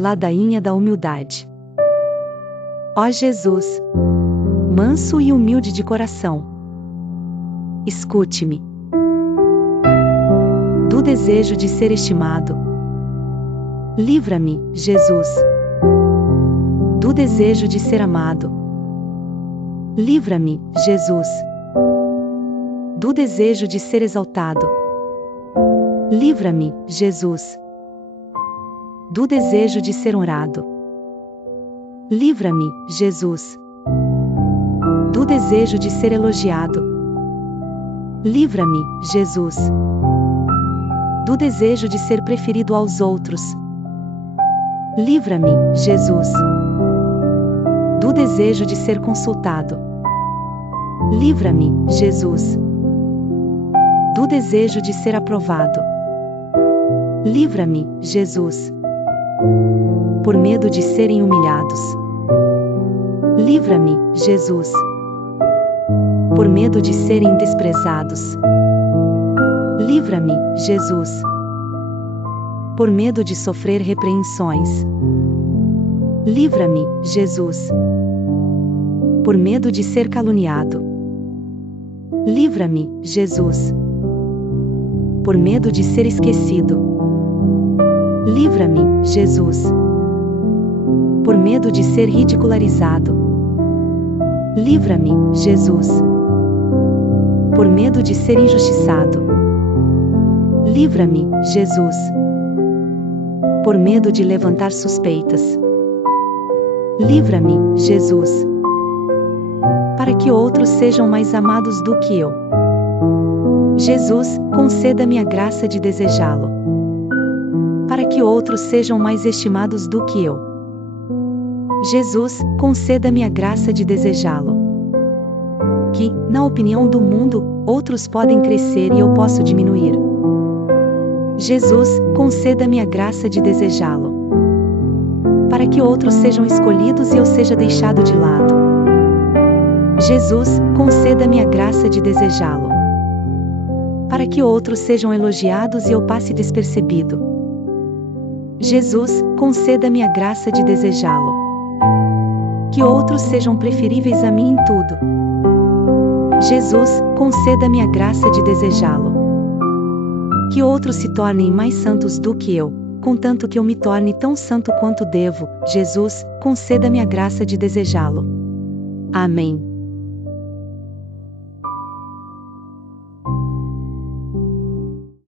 ladainha da humildade. Ó Jesus, manso e humilde de coração, escute-me. Do desejo de ser estimado, livra-me, Jesus. Do desejo de ser amado, livra-me, Jesus. Do desejo de ser exaltado, livra-me, Jesus. Do desejo de ser honrado, livra-me, Jesus. Do desejo de ser elogiado, livra-me, Jesus. Do desejo de ser preferido aos outros, livra-me, Jesus. Do desejo de ser consultado, livra-me, Jesus. Do desejo de ser aprovado, livra-me, Jesus. Por medo de serem humilhados, livra-me, Jesus. Por medo de serem desprezados, livra-me, Jesus. Por medo de sofrer repreensões, livra-me, Jesus. Por medo de ser caluniado, livra-me, Jesus. Por medo de ser esquecido, livra-me, Jesus. Por medo de ser ridicularizado, livra-me, Jesus. Por medo de ser injustiçado, livra-me, Jesus. Por medo de levantar suspeitas, livra-me, Jesus. Para que outros sejam mais amados do que eu. Jesus, conceda-me a graça de desejá-lo. Para que outros sejam mais estimados do que eu. Jesus, conceda-me a graça de desejá-lo. Que, na opinião do mundo, outros podem crescer e eu posso diminuir. Jesus, conceda-me a graça de desejá-lo. Para que outros sejam escolhidos e eu seja deixado de lado. Jesus, conceda-me a graça de desejá-lo. Para que outros sejam elogiados e eu passe despercebido. Jesus, conceda-me a graça de desejá-lo. Que outros sejam preferíveis a mim em tudo. Jesus, conceda-me a graça de desejá-lo. Que outros se tornem mais santos do que eu, contanto que eu me torne tão santo quanto devo. Jesus, conceda-me a graça de desejá-lo. Amém.